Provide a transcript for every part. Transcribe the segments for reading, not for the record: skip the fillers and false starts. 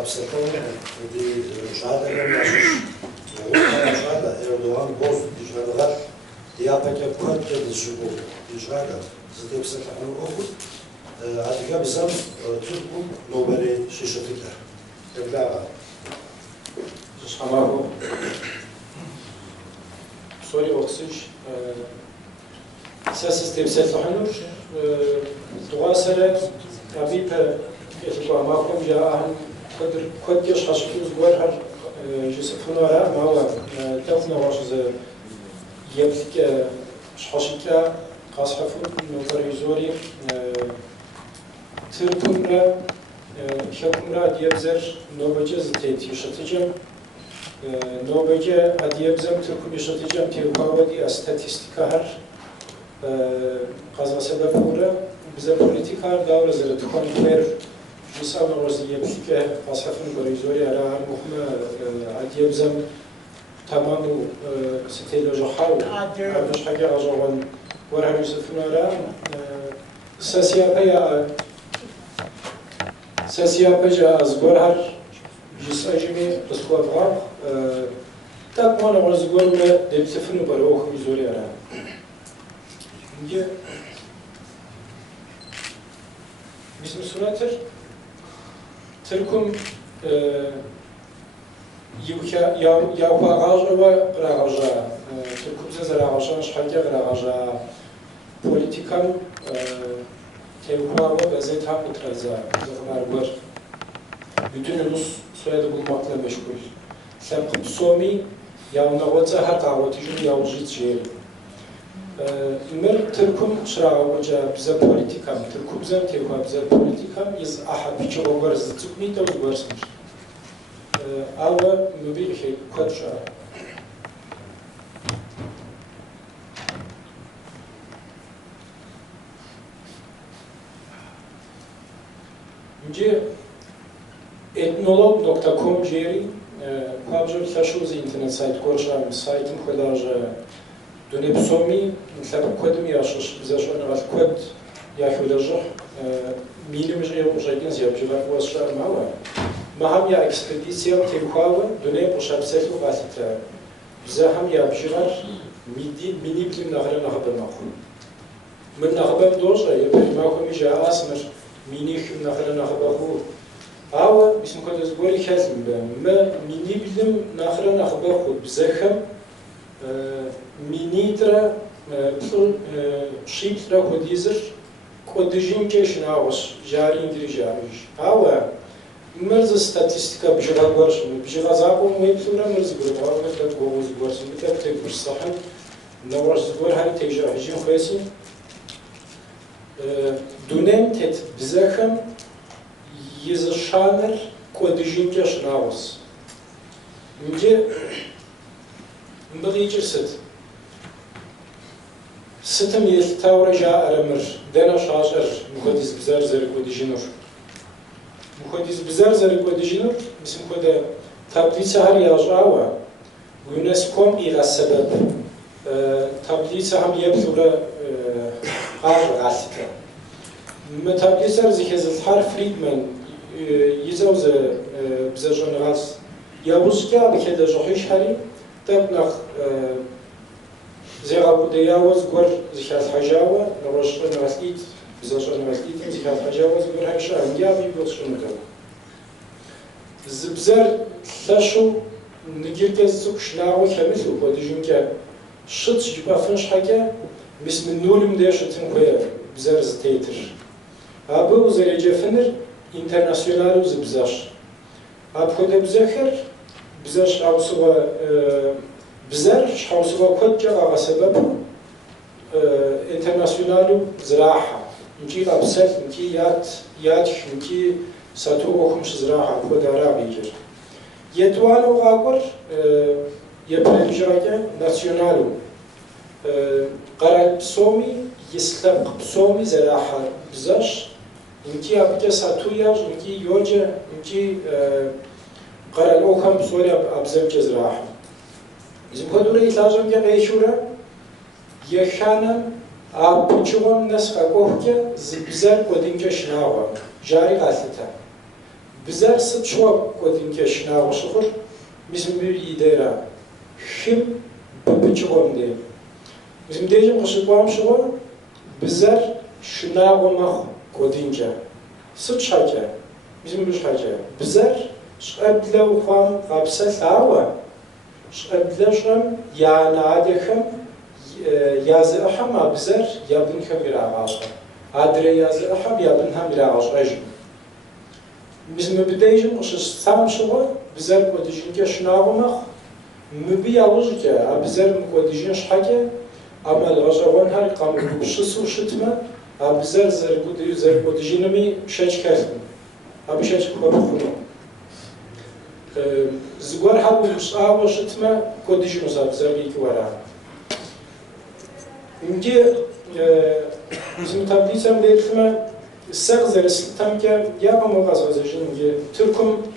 Absettare di Giada Erdoğan boz icralar Diyarbakır Kırk'ta dışıbu icralar zıdepse kanı okut Adiga bizim Türk'ün Nobel'i şişirdiler. Evlâğa. Ama bu soru oksiş sessiz tepsil tahanur dua sere tabi pe eşku amakum ya قدر كود يش خشكيز ورهر جسفنا را ما هو تفنا واش ز يبلك خشكا قصحفون نوفريزوري تركمرا شكمرا ديبزر نوبجز تيتي شتجم نوبجه اديبزم تركم شتجم تيوكاودي استاتستيكا هر قزا سبب ولا بز بوليتيكار داور زر تكون كير جسال روزی که قصفن بریزوری را مهم عدیبزم تمام ستیل جحاو عمش حاجة عجوان ورها يوسفنا را ساسيا بجا از ورها جساجمي بسكوا فغاب تاكمان ورزقور ولا دبسفن بروخ بيزوري را نجي بسم سوراتر Türk'üm yavka ağaca ve ağaca, Türk'ümüze zara ağaca, şahke ağaca, politikam tevkua ve bezet hak itraza, zıklar var. Bütün Rus soyadı bulmakla meşgul. Sen Somi yavna oca hak ağatıcın yavcı çeyir. Mer Türk'üm şırağıca bize politikam, Türk'ümüzden tevkua bize politikam, iz aha biçi oğar zıtıkmi de oğarsınız. Ava mübirhi kodşa. Önce etnolog.com jeri, kuabjör saşuzi internet sayt kodşa, saytım kodarja Dönüp somi, mesela kodum yaşış, bize şu an kod yaşılacak, milimce yapacağız yapacaklar bu aşağı mava. Maham ya ekspedisyon tevkava, dönüp uçaksetu basitler. Bize ham yapacaklar, mini bilim nahre nahbe mahkum. Men nahbe doja, yapayım mahkum iş asmer, mini bilim nahre nahbe hu. Ava, bizim koduz gori xazim be, me mini bilim nahre nahbe hu, bize ham Ministra Шипстра Ходизер Кодижинке Шнауш, Жар Индрижариш. Ава мерз статистика бжигагварш, бжигазапом мепсура мерз гурвар, так голос гварс, так ты фурсахан, навраш згор хай тежа жин хвеси. Дунем тет бзахам езшанер Кодижинке Шнаус. Где Mbagijirsit. Sitem yeltavraja aramir, dena şaşır, muhadiz bizar zeri kodijinur. Muhadiz bizar zeri kodijinur, bizim koda tablica har yajawa, UNESCO'm ila sebep, tablica ham yebzura har gasita. Me tablicar zihezil har Friedman, yizawze bizar generals, yavuzka bekede johish hari, так nach зерабудеяоз гор зихаз хажава нарошна наслит зашна наслит зихаз хажава гор хагша ангяви бошнута збзар лашу нигиркез сукшнау хамису подижинка шит жбафын шхака мис мен нулим дешитин коя бзар зтейтер абу зережефнер интернационал збзаш абходе бзахер Bizler şahsuva kodca ağa sebep internasyonelu ziraha. İnki absel, inki yat, inki satu okumuş ziraha kodara beyir. Yetuanu ağır yeprelijage nasyonelu. Qaral psomi, yislab psomi ziraha bizler. İnki abike satu yaj, inki yoca, inki قرار اوخم بسوري ابزم جزراح bizim kodure ilacım ya beşura yaşanım abçuğum nas kakohke zibzer kodince şnava jari gasita بزار ست شواب قدیم که شناق شخور میسم بیری دارا خم ببچوام دی میسم دیجم قشقام شوا بزار شناق ما قدیم جا ست شاجا میسم بیش شاجا بزار شقبلا وخام قبسة ثاوة شقبلا شم يا نادخم يازئهم بزار يابنخم يراغاشا أدري يازئهم يابنهم يراغاشا biz mübideyim, sam şuva, bizler kodijinke şnağımaq, mübi yavuzke, a bizler kodijin şhake, amal gajavan her kamı şısı şıtma, a bizler zer kodijinimi şeç kestim, a bir şeç korkunu. Zgor habu şağı şıtma kodijimiz a bizler iki vara. İngi bizim tablitsem belirtme Сагзерс там ке я помогал зажинге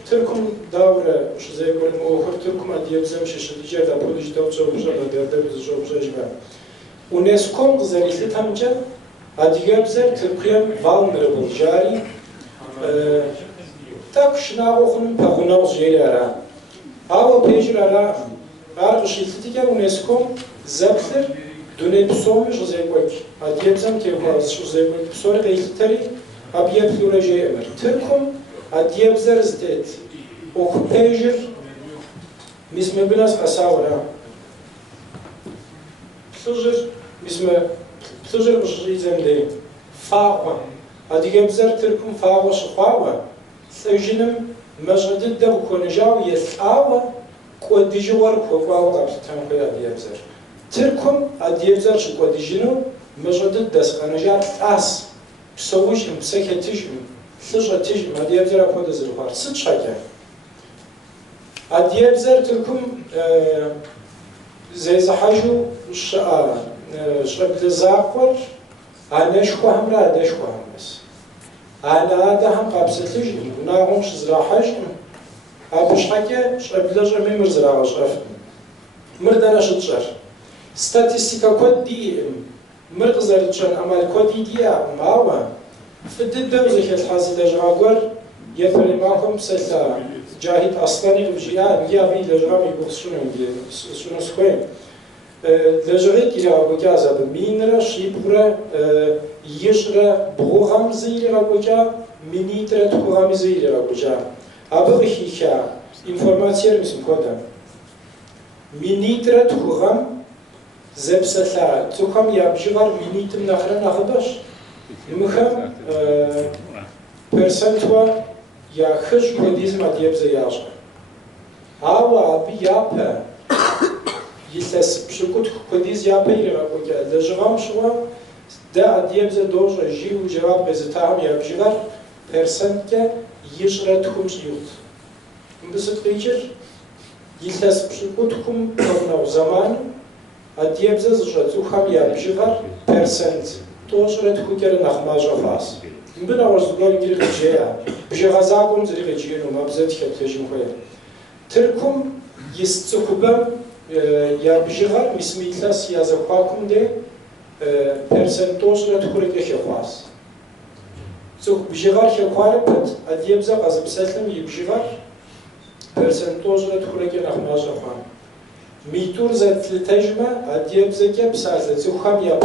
Türk'üm davre şu zeybrim okur Türk'üm adiyebzem şişidice da poliş da uçamışa da derdi biz uçamışa jme UNESCO gzerisi tam ke adiyebzer Türk'üm vulnerable jari tak şna okunun paguna uzeylara ava pejrara arşilti ke UNESCO zepler dönem soğumuş zeybek adiyebzem ke var şu zeybek sonra değilteri Abiyet florajı emir. Türk'üm adiyebzer zdet. Okupejir misme biraz asavra. Psujir ujizemde. Fağva. Adiyebzer Türk'üm fağva şıfağva. Sevjinim mecadid de bu konujav yesava kodiji var kokvav kapsitam koy adiyebzer. Türk'üm adiyebzer şu kodijinu mecadid des konujav as. Psovushim, psekhetishim, sışatishim, adiyebzer apoda zırhvar. Sıt şake. Adiyebzer Türk'üm zeyzahaju şablizakvar, aneşku hamra adeşku hamres. Ana ham kapsatishim, bunağım şizrahajim, abışhake şablizajı memir zırhajafim. Mırdana şıtşar. Statistika kod diyeyim. مرغزرچن عمل کدی دیا ماوا فدد دوزه الحاصل جاگور یفری ماهم سلا جاهد اصلانی بجیا یا بی لجرامی بخشونم شنو سخویم لجرای کی را بگذار مینرا شیبرا یشرا بروهم زیرا بگذار مینیتر توهم زیرا بگذار آبی خیشا اینفورماسیون میسیم کدام مینیتر توهم زبسلا توكم يابجيغار مينيتم نخرا نخباش مخم persentua ya خش كوديزم اديبزا ياشا آوا بي يابا يلس بشكوت كوديز يابا يرغا بوكا لجغام شوا دا اديبزا دوجا جيو جواب بزتاهم يابجيغار persentka يشرا تكم شيوت مبسط قيجر يلس بشكوت كم كوناو زمان Adiyebze zıcatukham yabjigar persent toşret kukere nakhmaja fas. Mbina warzdugar giri gjeya. Bjagazakum zri gjenu mabzet khetejim khoya. Türk'üm yistsukhubam yabjigar mismitlas yazakhakum de persent toşret kureke khwas. Tsukh bjigar khware pat adiyebze qazbsatlam yabjigar persent toşret kureke nakhmaja khwan. Mitur zetletejme adiyebzeke psaze zukham ya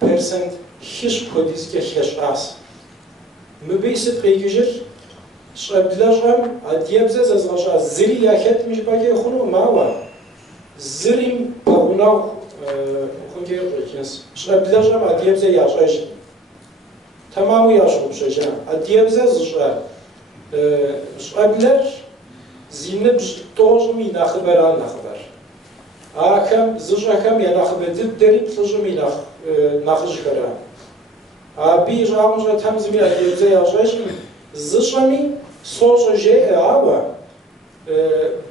persent hiç kodizke hiç as. Mübeysit qeygijir şablajam adiyebze zazlaja ziri yaketmiş bage khunu mawa zirim pagunav khunge qekens şablajam adiyebze yaşaj tamamı yaşmışaja adiyebze zja şabler Zineb tojmi nakhberan nakhber. Akam zjaham ya nakhbedib derib tojmi nakhjkara. Abi jamja tamzmi adiyebze yaşaj zjami soje ava.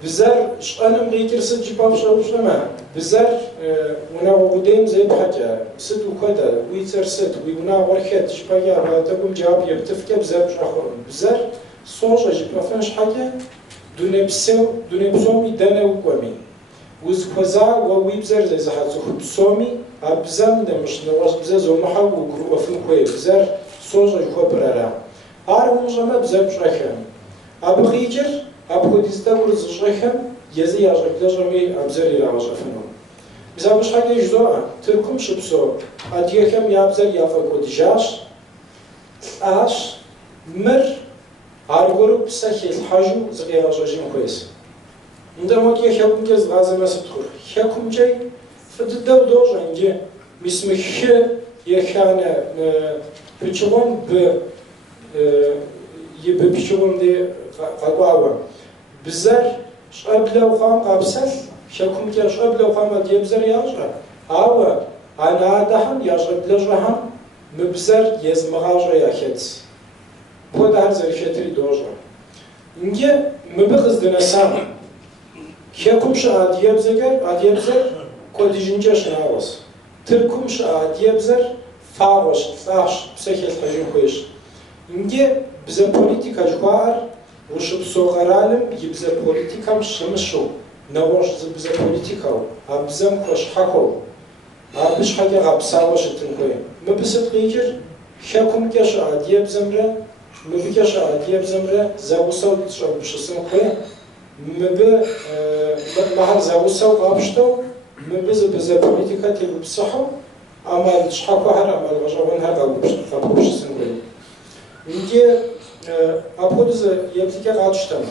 Bizar şanım getirsin cipavşavşama. Bizar ona uqdem zeb haja. Sit ukada, uyser sit, uyuna warkhat şpaya va takum cevap yaptıfke bizar şahur. Bizar soje cipavşaş haja. Dünepsomi dene uqami. Uzkoza wa wibzer zehazukh psomi abzam demişne was bize zomaha uqru afın koy bizar soja khobrara. Arunjama bzer bşrekhem. Abğijir, abğudizda kurz bşrekhem, yezi yaşaklaşami abzer irağaşafınım. Bize bşrekhe jzoa, Türküm şıpso, adiyekhem yabzer yafakudjaş, aş, mir, argorup sahil haju zgirajajim koyes. Ndamot yekhum kez gazemesi tkur. Hekumcay fıdıdav dojangi mismikhe yekhane pichon be pichon de qaqawa. Bizar şablaw qam qabsal hekum ke şablaw qam diyebzer yaja. Awa ana daham yajblajaham mibzar yezmagaja yakhet. Bu da her zerifetri doja. İnge mibğız dinasam Hekumşa adiyebzer kodijince şnavos. Türkumşa adiyebzer fağoş, fağış, psehel hajim koyuş. İnge bize politika jvar, uşup soğaralim, bize politikam şımışu. Navoş bize politikav, abzem koş hakov. Abiş hage gapsavoş etin koyum. Mıbısit giyir, hekumkeşa adiyebzemre, mıbikeşa adiyebzemre, zavusav şabışısın koyum. Mebe mahal zavusav qabshtav, mebe bize politika tebipsahav, ama şhakwa har amal vajavan har qabshtasin koyum. İnge apodize yeptike qatshtam.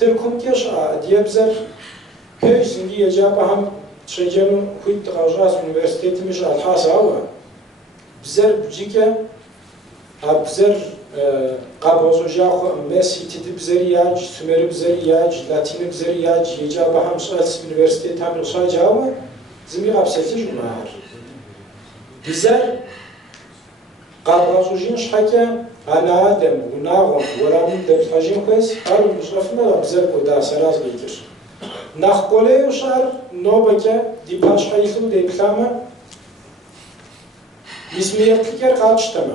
Türkumkeş adiyebzer peyş ingi yecaba ham çecenun kuyt qajras üniversitetimiz alhas ava. Bizler bjike abzer qabozojaq Messi tidi bizeri yaj, Sümeri bizeri yaj, Latini bizeri yaj, yecaba ham şas üniversitet ham şajava zimi qabseti jumar. Bizler qabozojin şhake ana adem unağım waramın deptajin koyes ar musrafına bizler koda saraz gelir. Nakhkole ushar nobeke dipashaykhum deklama Bismiyetliker qaçtama.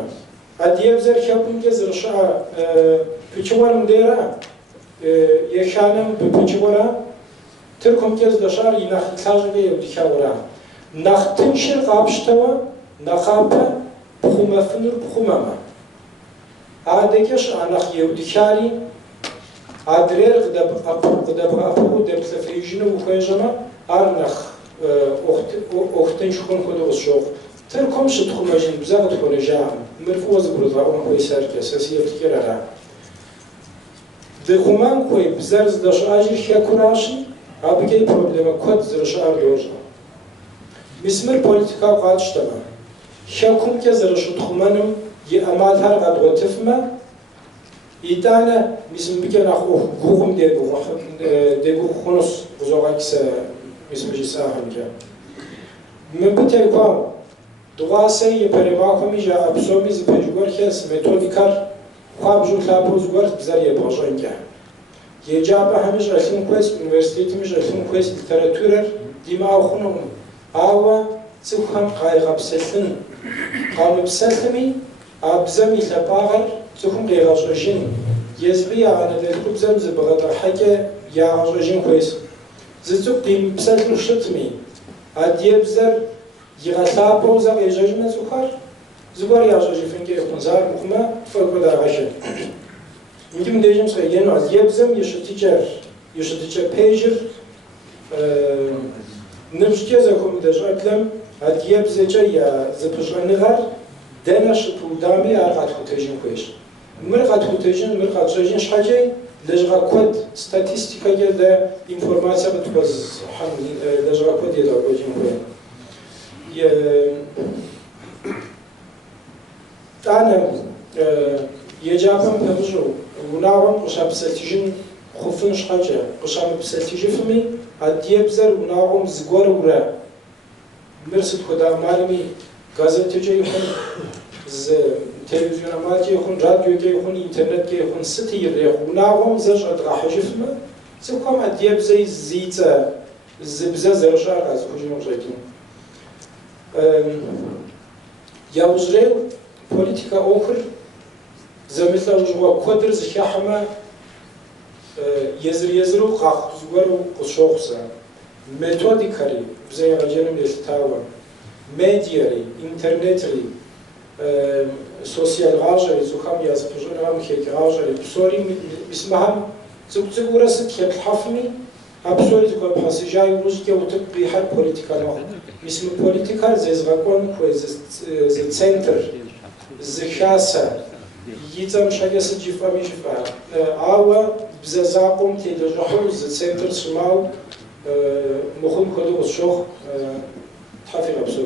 Adiyebzer khapun ke zrsha pichwarim dera yekhanam pichwara Türkum ke zdashar inakh tlajge yudikhavara. Nakhtinshir qabshtava nakhapa khumafnur khumama. Adekesh anakh yudikari Adrer qdabaqapu depsefrijinu ukhayjama arnakh oxtin shkhun khodos shoq Türkum shtkhumashin bzaqt khonejam mirfoz bruzwa on khoysar kesasiyet kerara de khuman khoy bzar zdash ajir khakurashi abgey problema kod zrshar doja mismer politika qatshtama khakum ke zrshut khumanum ye amal har qadgotifma İtane bizim bir kere hukum diye bu konus uzaksa bizim bir sahamca. Mümkün kom duası yaparımakımıca absomiz pejgor kes metodikar xabjul xabuz gor bizler yapacağınca. Yecaba hemiz resim quest üniversitetimiz resim quest literatürer dima okunum. Ava sıkham qaygabsesin qamibsesmi abzam ilapağır Zuhum qeyrajajin yezbi yağını verkup zemzi bğadar hake yağajajin koyes. Zitsuk dim psaltlu şıtmi. Adiyebzer yığatlapı uzak ejajmen zuhar. Zubar yağajajı finke yukunzar muhma fırkudar gaşı. İnkim dejim say yenu adiyebzem yaşıtıçer pejir nıvşke zakum dejatlem adiyebzece ya zıpıjanıgar dena şıpudami arqat hutejin koyes. Mırqat hutejin, mırqat jajin şhacay, lejğa kod statistika gelde informasiya bıtbaz ham lejğa kod yeda gojin koyes. Ana yecabam pemju, unağım qışam pseltijin xufın şhaca, qışam pseltijifmi, adiyebzer unağım zgor ura. Mırsit koda malimi gazeteci yıkın, televizyona malci yıkın, radyoga yıkın, internetga yıkın, sitiyir yıkın, unağım zaj adgahajifmi, zıkkam adiyebzey ziyta, zibze zerşar az hücum jaytin. Yavuzrev politika okur, zemitla ujwa kodir zikahma yezru qaq zgwaru qushoqsa, metodikari, bize yağacanım yeltava, medyari, internetri, سوسيال غاجة زوخام يازبجون خيك غاجة بسوري اسمها زوج ورست خيك الحفمي أبسوري تكون بحسجاي ومزكي وتبي حال بوليتيكال اسم بوليتيكال زي زغاكون كويس زي سنتر زي خاصة يتم شيء سجفا ميشفا أو بزاقم تيجحو زي سنتر سماو مخون كده وشوخ تحفي أبسور